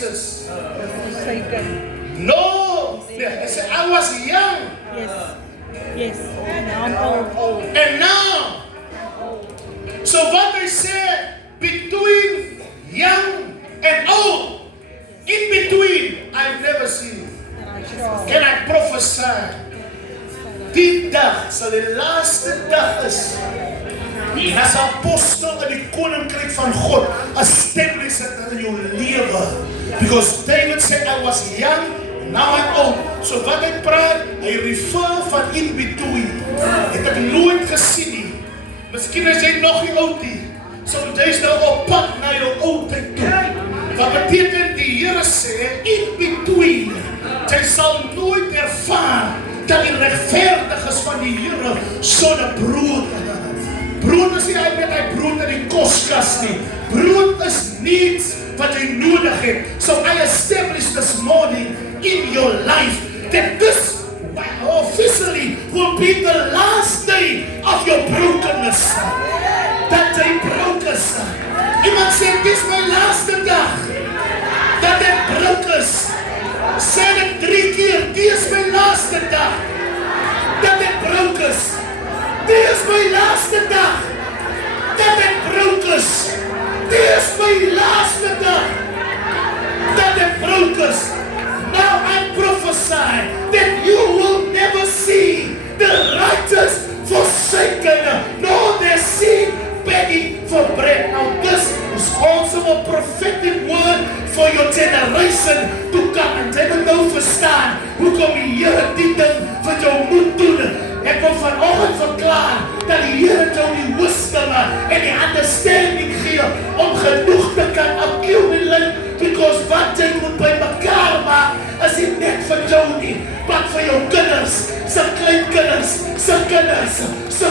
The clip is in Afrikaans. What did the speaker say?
Jesus. Forsaken. No. He said, I was young. Yes. Yes. Now I'm old. And now. So what they said, between young and old, in between, I've never seen. Can I prophesy? Die dag sal die laaste dag is. En as apostel in die koninkryk van God, establish it in jou lewe. Because David said, I was young, now I'm old. So wat hy praat, hy refer van in between. Het ek nooit gesien nie. Miskien is jy nog nie oud nie. So jy's nou op pad na jou oudheid toe. Wat beteken die Here sê, in between. Jy sal nooit ervaar dat die regverdiges van die Here sonder brood. Brood is nie hy met hy brood in die koskas nie. Brood is niets wat jy nodig het. So I establish this morning in your life that this officially will be the last day of your brokenness. Dat jy broke is. Iemand sê, dit is my laaste dag. Dat ek broke is. Sê dit 3 keer, dit is my laaste dag. Dat ek broke is. Dit is my laaste dag. Dat ek broke is. Dit is my laaste dag. Dat ek broke is. Now I prophesy that you will never see the righteous forsaken, nor their seed begging for bread. Now this is also a prophetic word for your generation to come. En jy moet nou verstaan, hoekom die Here die ding vir jou moet doen. Ek wil vanoggend verklaar, dat die Here jou die wisdom en die understanding gee, om genoeg te kan accumulate, because wat jy moet by mekaar maak, is nie net vir jou nie, maar vir jou kinders, sy kleinkinders, sy kinders, sy